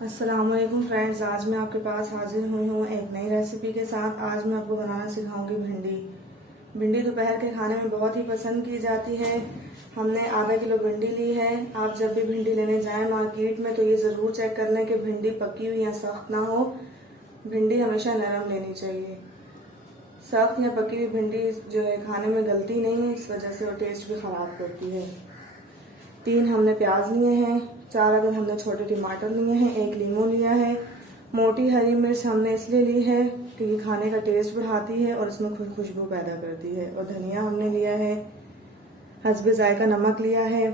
अस्सलामुअलैकुम फ्रेंड्स, आज मैं आपके पास हाजिर हुई हूँ एक नई रेसिपी के साथ। आज मैं आपको बनाना सिखाऊंगी भिंडी। भिंडी दोपहर के खाने में बहुत ही पसंद की जाती है। हमने आधा किलो भिंडी ली है। आप जब भी भिंडी लेने जाएं मार्केट में तो ये ज़रूर चेक कर लें कि भिंडी पकी हुई या सख्त ना हो। भिंडी हमेशा नरम लेनी चाहिए। सख्त या पकी हुई भिंडी जो है खाने में गलती नहीं है, इस वजह से वो टेस्ट भी ख़राब करती है। 3 हमने प्याज लिए हैं, 4 अदद हमने छोटे टमाटर लिए हैं, 1 लीमू लिया है। मोटी हरी मिर्च हमने इसलिए ली है क्योंकि खाने का टेस्ट बढ़ाती है और इसमें खुशबू पैदा करती है। और धनिया हमने लिया है, हस्बे जायका नमक लिया है,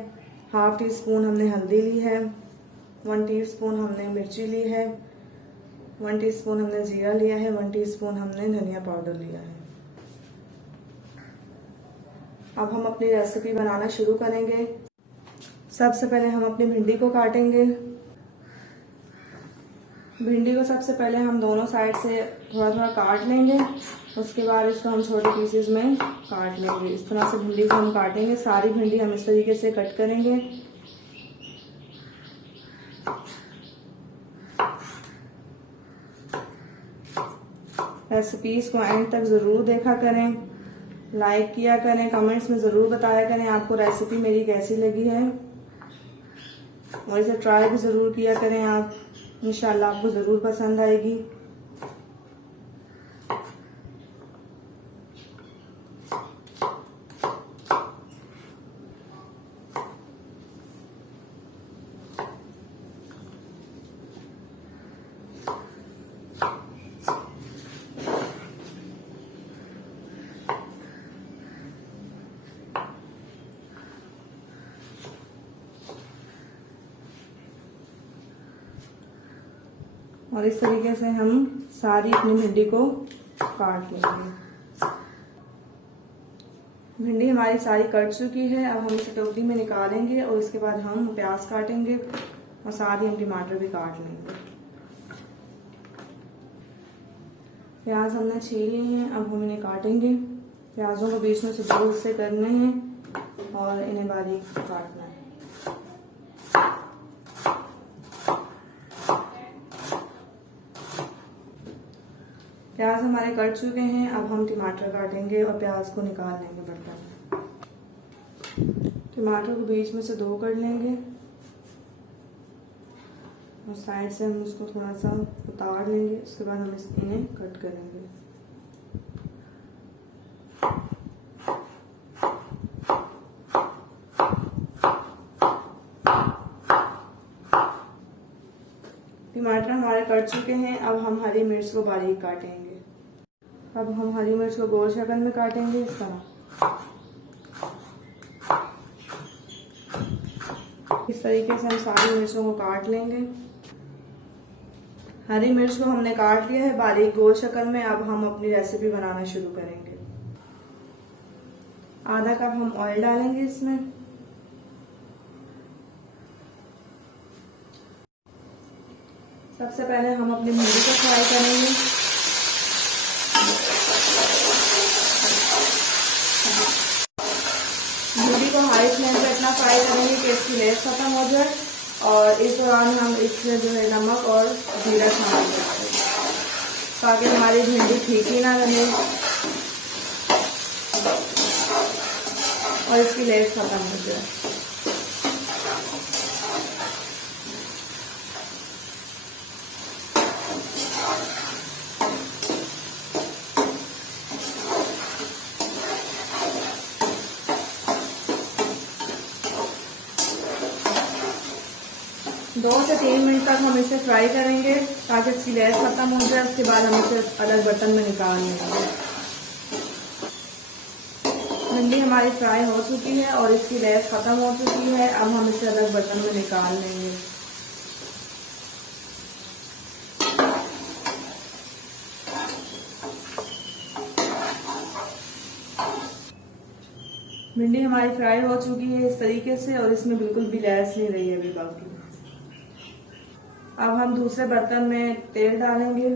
हाफ टी स्पून हमने हल्दी ली है, 1 टीस्पून हमने मिर्ची ली है, 1 टीस्पून हमने जीरा लिया है, 1 टीस्पून हमने धनिया पाउडर लिया है। अब हम अपनी रेसिपी बनाना शुरू करेंगे। सबसे पहले हम अपनी भिंडी को काटेंगे। भिंडी को सबसे पहले हम दोनों साइड से थोड़ा थोड़ा काट लेंगे। उसके बाद इसको हम छोटे पीसेस में काट लेंगे। इस तरह से भिंडी को हम काटेंगे। सारी भिंडी हम इस तरीके से कट करेंगे। रेसिपीज को एंड तक ज़रूर देखा करें, लाइक किया करें, कमेंट्स में ज़रूर बताया करें आपको रेसिपी मेरी कैसी लगी है और इसे ट्राई भी ज़रूर किया करें आप। इंशाल्लाह आपको ज़रूर पसंद आएगी। और इस तरीके से हम सारी अपनी भिंडी को काट लेंगे। भिंडी हमारी सारी कट चुकी है। अब हम इसे टोकरी में निकालेंगे और इसके बाद हम प्याज काटेंगे और साथ ही हम टमाटर भी काट लेंगे। प्याज हमने छील लिए हैं, अब हम इन्हें काटेंगे। प्याजों को बीच में से 2 हिस्से करने हैं और इन्हें बारीक काटना है। प्याज हमारे कट चुके हैं। अब हम टमाटर काटेंगे और प्याज को निकाल लेंगे बर्तन में। टमाटर को बीच में से 2 कर लेंगे और साइड से हम उसको थोड़ा सा उतार लेंगे। उसके बाद हम इन्हें कट करेंगे। टमाटर हमारे कट चुके हैं। अब हम हरी मिर्च को बारीक काटेंगे। अब हम हरी मिर्च को गोल शक्ल में काटेंगे इस तरह। इस तरीके से हम सारी मिर्चों को काट लेंगे। हरी मिर्च को हमने काट लिया है बारीक गोल शक्ल में। अब हम अपनी रेसिपी बनाना शुरू करेंगे। आधा कप हम ऑयल डालेंगे इसमें। सबसे पहले हम अपनी भिंडी को फ्राई करेंगे। भिंडी को हाई फ्लेम पे इतना फ्राई करेंगे कि इसकी लेस खत्म हो जाए और इस दौरान हम इसमें जो है नमक और जीरा शामिल करेंगे ताकि हमारी भिंडी फीकी ना रहे और इसकी लेस खत्म हो जाए। 2 से 3 मिनट तक हम इसे फ्राई करेंगे ताकि इसकी लेस खत्म हो जाए। उसके बाद हम इसे अलग बर्तन में निकाल लेंगे। भिंडी हमारी फ्राई हो चुकी है और इसकी लेस खत्म हो चुकी है। अब हम इसे अलग बर्तन में निकाल लेंगे। भिंडी हमारी फ्राई हो चुकी है इस तरीके से और इसमें बिल्कुल भी लेस नहीं रही है अभी बाकी। अब हम दूसरे बर्तन में तेल डालेंगे।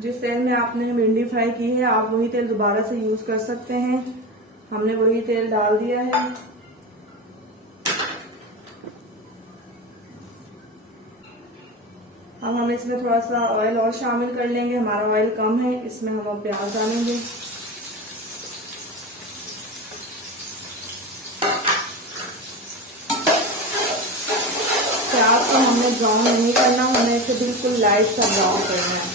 जिस तेल में आपने भिंडी फ्राई की है आप वही तेल दोबारा से यूज कर सकते हैं। हमने वही तेल डाल दिया है। अब हम इसमें थोड़ा सा ऑयल और शामिल कर लेंगे। हमारा ऑयल कम है, इसमें हम अब प्याज डालेंगे। प्याज को हमने ब्राउन नहीं करना, हमें इसे बिल्कुल लाइट सा ब्राउन करना है।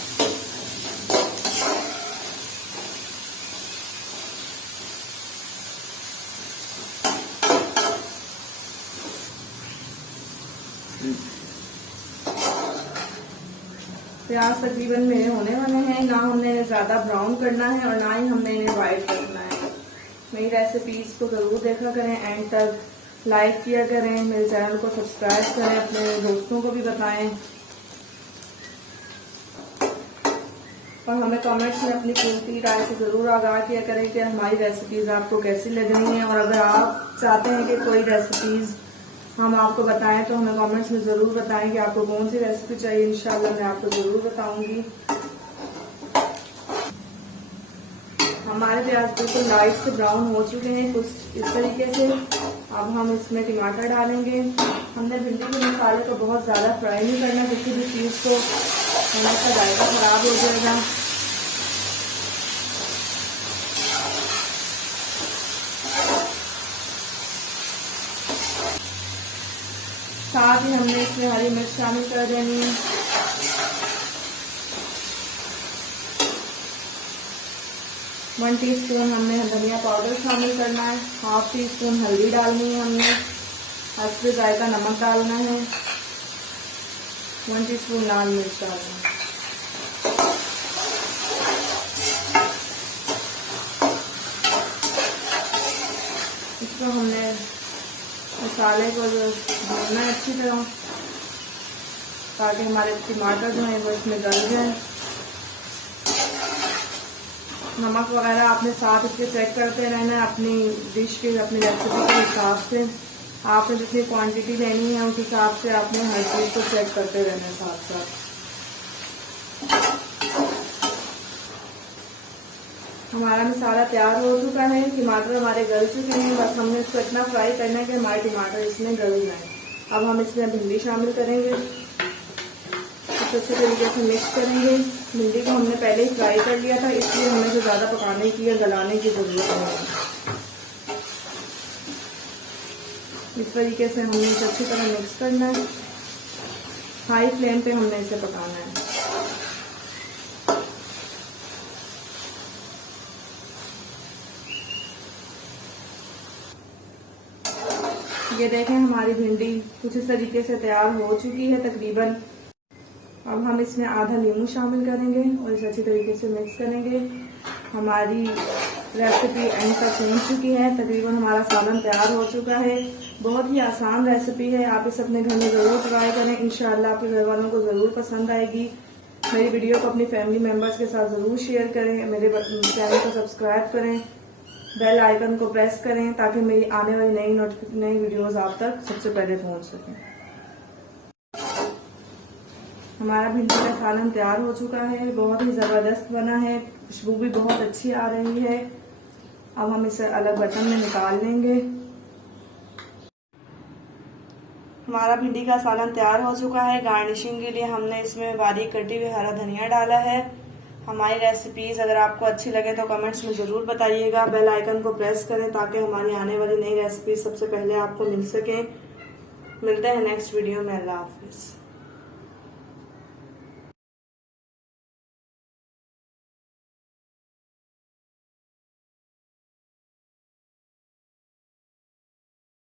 प्याज तकरीबन मेरे होने वाले हैं, ना हमने इन्हें ज्यादा ब्राउन करना है और ना ही हमने इन्हें व्हाइट करना है। मेरी रेसिपीज को जरूर देखा करें, एंड तक लाइक किया करें, मेरे चैनल को सब्सक्राइब करें, अपने दोस्तों को भी बताएं और हमें कमेंट्स में अपनी कीमती राय से जरूर आगाह किया करें कि हमारी रेसिपीज आपको कैसी लग रही हैं। और अगर आप चाहते हैं कि कोई रेसिपीज हम आपको बताएं तो हमें कमेंट्स में जरूर बताएं कि आपको कौन सी रेसिपी चाहिए। इंशाल्लाह मैं आपको जरूर बताऊंगी। हमारे प्याज बिल्कुल लाइट से ब्राउन हो चुके हैं कुछ इस तरीके से। अब हम इसमें टमाटर डालेंगे। हमने भिंडी के मसाले को बहुत ज्यादा फ्राई नहीं करना, किसी भी चीज को होने का जायका खराब हो जाएगा। साथ ही हमने इसमें हरी मिर्च शामिल कर देनी है। वन टीस्पून हमने धनिया पाउडर शामिल करना है। हाफ टी स्पून हल्दी डालनी है हमने। हल्दी जायका नमक डालना है। 1 टीस्पून लाल मिर्च डालना है। इसको हमने मसाले को भूनना है अच्छी तरह, ताकि हमारे टमाटर जो है वो इसमें गल जाए। नमक वगैरह आपने साथ इसके चेक करते रहना है, अपनी डिश के अपनी रेसिपी के हिसाब से। आपने जितनी क्वांटिटी लेनी है उस हिसाब से आपने हर चीज को चेक करते रहना है साथ साथ। हमारा मसाला तैयार हो चुका है, टमाटर हमारे गल चुके हैं। बस हमने इसको इतना फ्राई करना है कि हमारे टमाटर इसमें गल जाए। अब हम इसमें भिंडी शामिल करेंगे, अच्छे तरीके से मिक्स करेंगे। भिंडी को हमने पहले ही फ्राई कर लिया था, इसलिए हमें जो ज्यादा पकाने की या गलाने की जरूरत नहीं है। इस तरीके से हमने इसे अच्छी तरह मिक्स करना है। हाई फ्लेम पे हमने इसे पकाना है। ये देखें हमारी भिंडी कुछ इस तरीके से तैयार हो चुकी है तकरीबन। अब हम इसमें आधा नींबू शामिल करेंगे और इसे अच्छी तरीके से मिक्स करेंगे। हमारी रेसिपी एंड तक पहुंच चुकी है, तकरीबन हमारा सालन तैयार हो चुका है। बहुत ही आसान रेसिपी है, आप इसे अपने घर में जरूर ट्राई करें। इंशाल्लाह आपके घर वालों को जरूर पसंद आएगी। मेरी वीडियो को अपनी फैमिली मेंबर्स के साथ जरूर शेयर करें, मेरे चैनल को सब्सक्राइब करें, बेल आइकन को प्रेस करें ताकि मेरी आने वाली नई वीडियोस आप तक सबसे पहले पहुंच सकें। हमारा भिंडी का सालन तैयार हो चुका है, बहुत ही जबरदस्त बना है, खुशबू भी बहुत अच्छी आ रही है। अब हम इसे अलग बर्तन में निकाल लेंगे। हमारा भिंडी का सालन तैयार हो चुका है। गार्निशिंग के लिए हमने इसमें बारीक कटी हुई हरा धनिया डाला है। हमारी रेसिपीज अगर आपको अच्छी लगे तो कमेंट्स में जरूर बताइएगा। बेल आइकन को प्रेस करें ताकि हमारी आने वाली नई रेसिपीज सबसे पहले आपको मिल सके। मिलते हैं नेक्स्ट वीडियो में। अल्लाह हाफिज।